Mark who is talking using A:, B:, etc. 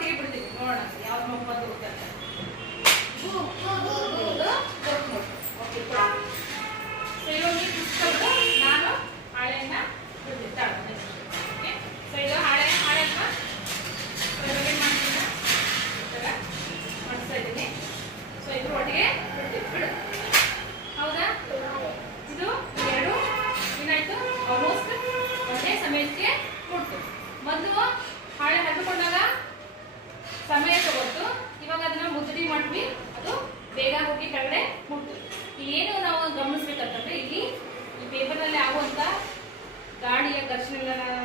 A: ಒಟ್ಟಿಗೆ ಬಿಡ್ತೀವಿ ನೋಡೋಣ ಯಾವ್ದು ಮುಪ್ಪತ್ತು ಹೋಗ್ತಾರೆ ಸೊ ಇವಾಗ ಪುಸ್ತಕ ನಾನು ಹಳೆಯನ್ನ ಓಕೆ ಸೊ ಇದು ಹಳೆ ಹಳೆ ಮಾಡಿಸ್ತಾ ಇದ್ದೀನಿ. ಸೊ ಒಟ್ಟಿಗೆ ಬಿಡ್ತೀವಿ, ಬಿಡು. ಹೌದಾ? ಇದು ಎರಡು ಏನಾಯ್ತು ಆಲ್ಮೋಸ್ಟ್ ಸಮಯ ತಗೊಳ್ತು. ಇವಾಗ ಅದನ್ನ ಮುದ್ದಿ ಮಾಡ್ವಿ. ಅದು ಬೇಗ ಹೋಗಿ ಕೆಳಗಡೆ ಮುಟ್ಟು ಏನು ನಾವು ಗಮನಿಸ್ಬೇಕಂತಂದ್ರೆ ಇಲ್ಲಿ ಈ ಪೇಪರ್ನಲ್ಲಿ ಆಗುವಂತ ಗಾಳಿಯ ಘರ್ಷಣೆಗಳನ್ನ